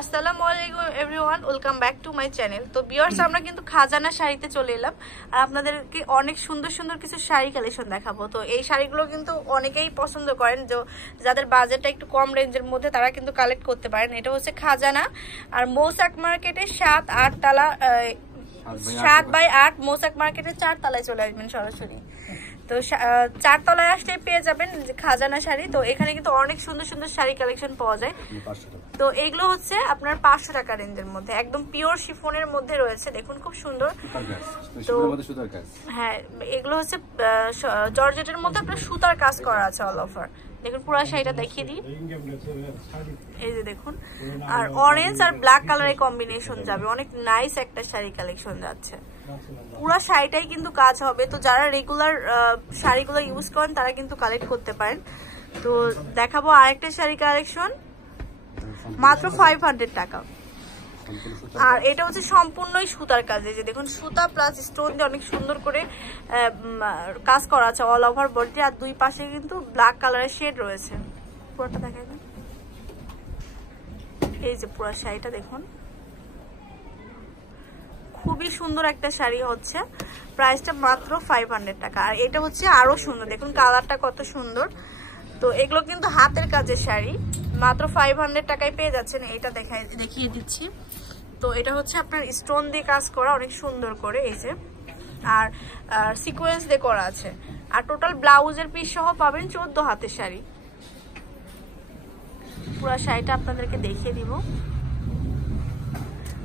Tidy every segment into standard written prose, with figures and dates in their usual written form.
আসসালামু আলাইকুম everyone, welcome back to my channel. তো ভিউয়ার্স, আমরা কিন্তু খাজানা শাড়িতে চলে এলাম আর আপনাদেরকে অনেক সুন্দর সুন্দর কিছু শাড়ি কালেকশন দেখাবো। তো এই শাড়িগুলো কিন্তু অনেকেই পছন্দ করেন, যাদের বাজেটটা একটু কম রেঞ্জের মধ্যে তারা কিন্তু কালেক্ট করতে পারেন। এটা হচ্ছে খাজানা আর মৌসাক মার্কেটের 7-8 তালা 7/8 মৌসাক মার্কেটের 4 তলায় চলে আসবেন সরাসরি। তো 4 তলায় আসলে পেয়ে যাবেন খাজানা শাড়ি। তো এখানে কিন্তু অনেক সুন্দর সুন্দর শাড়ি কালেকশন পাওয়া যায়। তো এইগুলো হচ্ছে আপনার 500 টাকা রেঞ্জের মধ্যে, একদম পিওর শিফনের মধ্যে রয়েছে। দেখুন খুব সুন্দর। তো হ্যাঁ, এগুলো হচ্ছে জর্জেটের মধ্যে আপনার সুতার কাজ করা আছে অল ওভার। দেখুন পুরো শাড়িটা দেখিয়ে দিই, এই যে দেখুন। আর অরেঞ্জ আর ব্ল্যাক কালারের কম্বিনেশন যাবে, অনেক নাইস একটা শাড়ি কালেকশন যাচ্ছে। পুরো শাড়িটাই কিন্তু কাজ হবে। তো যারা রেগুলার শাড়িগুলো ইউজ করেন তারা কিন্তু কালেক্ট করতে পারেন। তো দেখাবো আরেকটা শাড়ি কালেকশন, মাত্র 500 টাকা। আর এটা হচ্ছে সম্পূর্ণই সুতার কাজ। এই যে দেখুন, সুতা প্লাস স্টোন দিয়ে অনেক সুন্দর করে কাজ করা আছে অল ওভার বডি। আর দুই পাশে কিন্তু ব্ল্যাক কালারের শেড রয়েছে। পুরোটা দেখাই দেন, এই যে পুরো শাড়িটা দেখুন, খুবই সুন্দর একটা শাড়ি হচ্ছে। প্রাইসটা মাত্র 500 টাকা। আর এটা হচ্ছে আরো সুন্দর, দেখুন কালারটা কত সুন্দর। তো এগুলো কিন্তু হাতের কাজের শাড়ি, মাত্র 500 টাকায় পেয়ে যাচ্ছেন। এটা দেখিয়ে দিচ্ছি। তো এটা হচ্ছে আপনার স্টোন দিয়ে কাজ করা অনেক সুন্দর করে, এই যে, আর সিকোয়েন্স দিয়ে করা আছে। আর টোটাল ব্লাউজের পিস সহ পাবেন 14 হাতের শাড়ি। পুরো শাড়িটা আপনাদেরকে দেখিয়ে দিব।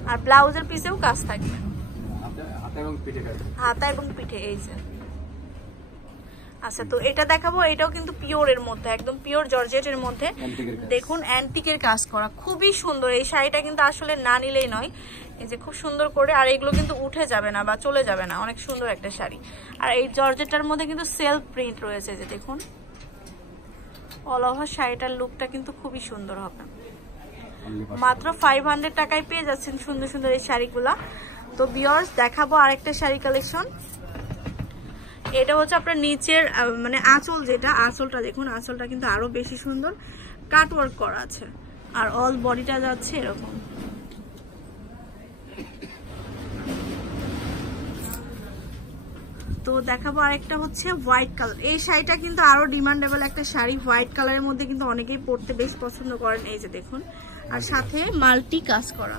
আর ব্লাউজের পিসেও কাজ থাকবে, হাতা এবং পিঠে, এই যে। আচ্ছা, তো এটা দেখাবো। এটাও কিন্তু পিওরের মধ্যে, একদম পিওর জর্জেটের মধ্যে। দেখুন অ্যান্টিকের কাজ করা, খুবই সুন্দর। এই শাড়িটা কিন্তু আসলে না নিলেই নয়, এই যে খুব সুন্দর করে। আর এগুলো কিন্তু উঠে যাবে না বা চলে যাবে না, অনেক সুন্দর একটা শাড়ি। আর এই জর্জেটটার মধ্যে কিন্তু সেলফ প্রিন্ট রয়েছে, যে দেখুন অল ওভার শাড়িটার লুকটা কিন্তু খুবই সুন্দর হবে। মাত্র 500 টাকায় পেয়ে যাচ্ছেন সুন্দর সুন্দর এই শাড়িগুলা। তো ভিউয়ার্স, দেখাবো আরেকটা শাড়ি কালেকশন। এটা হচ্ছে আপনার নিচের মানে আঁচল, যেটা আঁচলটা দেখুন, আঁচলটা কিন্তু আরো বেশি সুন্দর কাট ওয়ার্ক করা আছে। আর অল বডিটা যাচ্ছে এরকম। তো দেখাবো আরেকটা হচ্ছে হোয়াইট কালার। এই শাড়িটা কিন্তু আরো ডিমান্ডেবল একটা শাড়ি। হোয়াইট কালারের মধ্যে কিন্তু অনেকেই পরতে বেশ পছন্দ করেন, এই যে দেখুন। আর সাথে মাল্টি কাজ করা,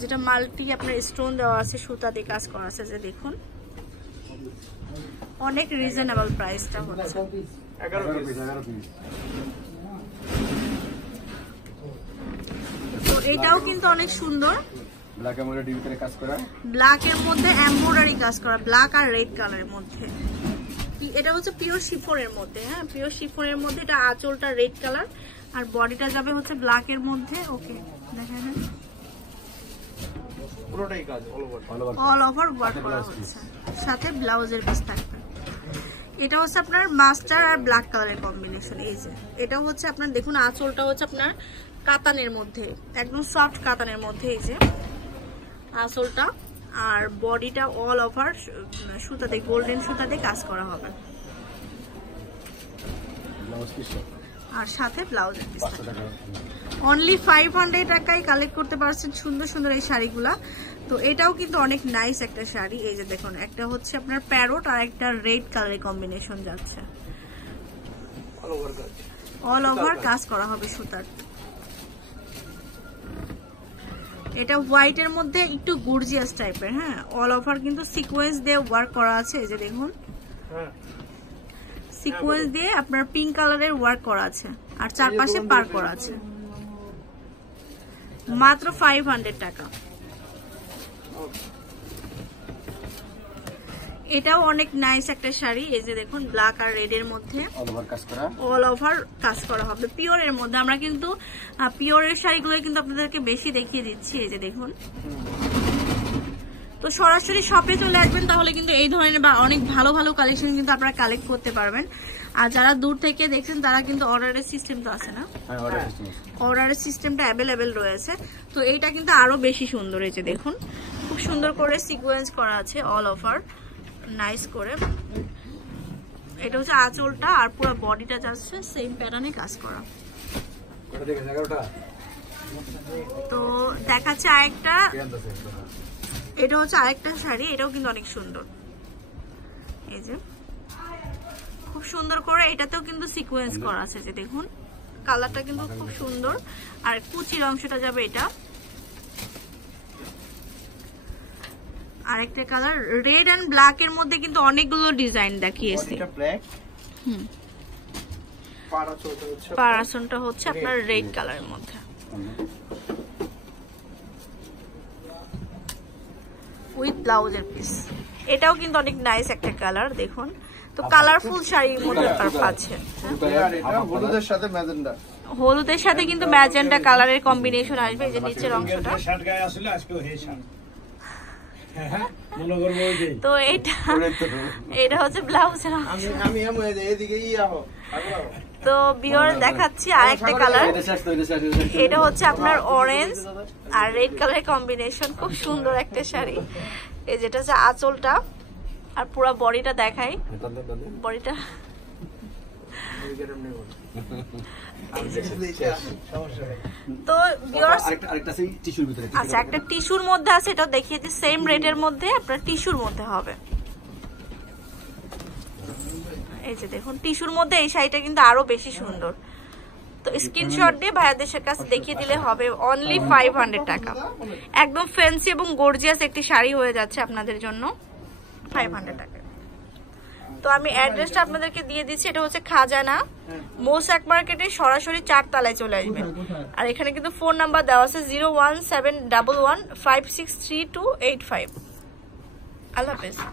যেটা মাল্টি আপনার স্টোন দেওয়া আছে, সুতা দিয়ে কাজ করা আছে, যে দেখুন অনেক রিজনেবল প্রাইসটা হচ্ছে। তো এটাও কিন্তু অনেক সুন্দর, ব্ল্যাকের মধ্যে এমব্রয়ডারি কাজ করা, ব্ল্যাক আর রেড কালারের মধ্যে। এটা হচ্ছে পিওর শিফনের মধ্যে, হ্যাঁ পিওর শিফনের মধ্যে। এটা আঁচলটা রেড কালার আর বডিটা যাবে হচ্ছে ব্ল্যাকের মধ্যে। ওকে, দেখা যায় পুরোটাই কাজ অল ওভার ওয়ার্ক করা হচ্ছে, সাথে ব্লাউজের পিস থাকবে। এটা হচ্ছে আপনার মাস্টার আর ব্ল্যাক কালারের কম্বিনেশন, এই যে। এটাও হচ্ছে আপনার দেখুন, আঁচলটা হচ্ছে আপনার কাতানের মধ্যে, একদম সফট কাতানের মধ্যে, এই যে আঁচলটা। আর বডিটা অল ওভার সুতা দিয়ে, গোল্ডেন সুতা দিয়ে কাজ করা হবে। আর সাথে ব্লাউজের পিস থাকবে। অনলি 500 টাকায় কালেক্ট করতে পারছেন সুন্দর সুন্দর এই শাড়িগুলা। তো এটাও কিন্তু অনেক নাইস একটা শাড়ি, এই যে দেখুন। একটা হচ্ছে আপনার প্যারোট আর একটা রেড কালারের কম্বিনেশন যাচ্ছে, অল ওভার কাজ করা হবে সুতার। এটা হোয়াইট এর মধ্যে একটু গর্জিয়াস টাইপের, হ্যাঁ অল ওভার কিন্তু সিকোয়েন্স দিয়ে ওয়ার্ক করা আছে, এই যে দেখুন সিকোয়েন্স দিয়ে আপনার পিঙ্ক কালারের ওয়ার্ক করা আছে। আর চারপাশে পার করা আছে। মাত্র 500 টাকা। এটাও অনেক নাইস একটা শাড়ি, এই যে দেখুন ব্ল্যাক আর রেড এর মধ্যে অল ওভার কাজ করা হবে পিওরের মধ্যে। আমরা কিন্তু পিওরের শাড়িগুলো কিন্তু আপনাদেরকে বেশি দেখিয়ে দিচ্ছি, এই যে দেখুন। তো সরাসরি শপে চলে আসবেন, তাহলে কিন্তু এই ধরনের বা অনেক ভালো ভালো কালেকশন কিন্তু আপনারা কালেক্ট করতে পারবেন। আর যারা দূর থেকে দেখছেন তারা কিন্তু অর্ডারের সিস্টেম তো আছে না, অর্ডারের সিস্টেমটা অ্যাভেলেবেল রয়েছে। তো এইটা কিন্তু আরো বেশি সুন্দর, এই যে দেখুন খুব সুন্দর করে সিকোয়েন্স করা আছে অল ওভার, নাইস করে। এটা হচ্ছে আঁচলটা আর পুরো বডিটা যাচ্ছে সেম প্যাটার্নে কাজ করা। তো দেখাচ্ছে আরেকটা, এটা হচ্ছে আরেকটা শাড়ি, এটাও কিন্তু অনেক সুন্দর। এই যে খুব সুন্দর করে এটাতেও কিন্তু সিকোয়েন্স করা আছে, যে দেখুন কালারটা কিন্তু খুব সুন্দর। আর কুচির অংশটা যাবে এটা। আরেকটা কালার রেড এন্ড ব্ল্যাক এর মধ্যে কিন্তু অনেকগুলো ডিজাইন দেখিয়েছি। পারাসনটা হচ্ছে আপনার রেড কালারের মধ্যে উইথ ব্লাউজের পিস। এটাও কিন্তু অনেক নাইস একটা কালার, দেখুন। তো কালারফুল শাড়ির মধ্যে পাচ্ছে। হলুদের সাথে কিন্তু ম্যাজেন্টা কালারের কম্বিনেশন আসবে। এই যে নিচের অংশটা, তো এটা হচ্ছে ব্লাউজের অংশ। তো বিয়র দেখাচ্ছি আরেকটা কালার, এটা হচ্ছে আপনার অরেঞ্জ আর রেড কালারের কম্বিনেশন, খুব সুন্দর একটা শাড়ি। এই যেটা হচ্ছে আঁচলটা, আর পুরো বডিটা দেখাই। বডিটা তো আচ্ছা, একটা টিস্যুর মধ্যে আছে, এটা দেখিয়েছি সেম রেটের মধ্যে, আপনার টিস্যুর মধ্যে হবে। এই যে দেখুন টিস্যুর মধ্যে এই শাড়িটা কিন্তু আরো বেশি সুন্দর। তো স্ক্রিনশট দিয়ে ভাইয়াদের কাছে দেখিয়ে দিলে হবে। অনলি 500 টাকা, একদম ফ্যান্সি এবং গর্জিয়াস একটি শাড়ি হয়ে যাচ্ছে আপনাদের জন্য 500 টাকা। তো আমি অ্যাড্রেসটা আপনাদেরকে দিয়ে দিচ্ছি, এটা হচ্ছে খাজানা মোসাক মার্কেটে সরাসরি 4 তলায় চলে আসবেন। আর এখানে কিন্তু ফোন নাম্বার দেওয়া আছে 01711563285। আল্লাহ হাফেজ।